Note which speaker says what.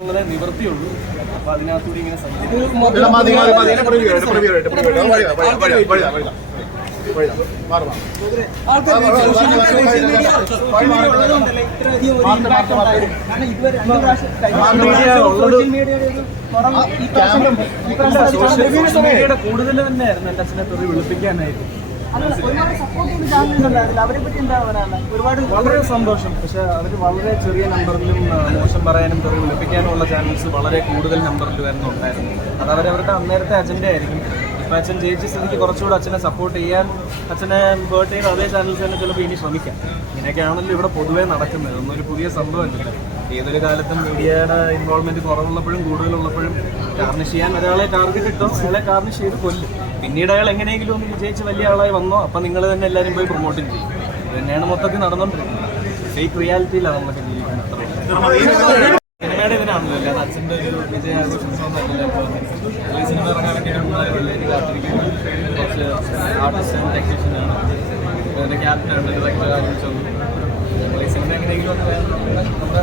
Speaker 1: അങ്ങനെ നിവർത്തിയുള്ളൂ അപ്പൊ അതിനകത്തൂടി ഇങ്ങനെ കൂടുതൽ തന്നെയായിരുന്നു എന്റെ അച്ഛനെ തെറി വിളിപ്പിക്കാനായിട്ട്. വളരെ സന്തോഷം. പക്ഷെ അവർ വളരെ ചെറിയ നമ്പറിലും മോശം പറയാനും തെറി വിളിപ്പിക്കാനും ഉള്ള ചാനൽസ് വളരെ കൂടുതൽ നമ്പറിൽ വരുന്നുണ്ടായിരുന്നു. അത് അവരവരുടെ അന്നേരത്തെ അജണ്ട ആയിരിക്കും. ഇപ്പം അച്ഛൻ ജയിച്ച സ്ഥിതിക്ക് കുറച്ചുകൂടെ അച്ഛനെ സപ്പോർട്ട് ചെയ്യാൻ അച്ഛനെ ഹേർട്ട് ചെയ്യുന്ന അതേ ചാനൽസ് തന്നെ ചിലപ്പോൾ ഇനി ശ്രമിക്കാം. ഇങ്ങനെയൊക്കെയാണല്ലോ ഇവിടെ പൊതുവേ നടക്കുന്നത്. ഒന്നും ഒരു പുതിയ സംഭവമല്ല ഏതൊരു കാലത്തും മീഡിയയുടെ ഇൻവോൾവ്മെന്റ് കുറവുള്ളപ്പോഴും കൂടുതലുള്ളപ്പോഴും കാർണിഷ് ചെയ്യാൻ ഒരാളെ ടാർഗറ്റ് ഇട്ടോ അയാളെ കാർണിഷ് ചെയ്ത് കൊല്ലും. പിന്നീട് അയാൾ എങ്ങനെയെങ്കിലും ഒന്ന് വിജയിച്ച് വലിയ ആളായി വന്നോ അപ്പം നിങ്ങൾ തന്നെ എല്ലാവരും പോയി പ്രൊമോട്ടും ചെയ്യും. തന്നെയാണ് മൊത്തത്തിൽ നടന്നുകൊണ്ടിരിക്കുന്നത് ഫേക്ക് റിയാലിറ്റിയിലാണ് നമ്മൾ ജീവിക്കുന്നത് അത്രേ ഉള്ളൂ. സിനിമയുടെ ഇതിനാണല്ലോ അല്ലാതെ അച്ഛന്റെ ഒരു വിജയാഘോഷം ഒന്നല്ല ഇപ്പോൾ. സിനിമ ഇറങ്ങാൻ കാത്തിരിക്കുന്നു കുറച്ച് ആർട്ടിസ്റ്റ് ആൻഡ് ടെക്നീഷ്യനാണ് അതിന്റെ ക്യാപ്റ്റനാണ് ഡയറക്ടർ ആലോചിച്ചു സിനിമ എങ്ങനെയെങ്കിലും നമ്മുടെ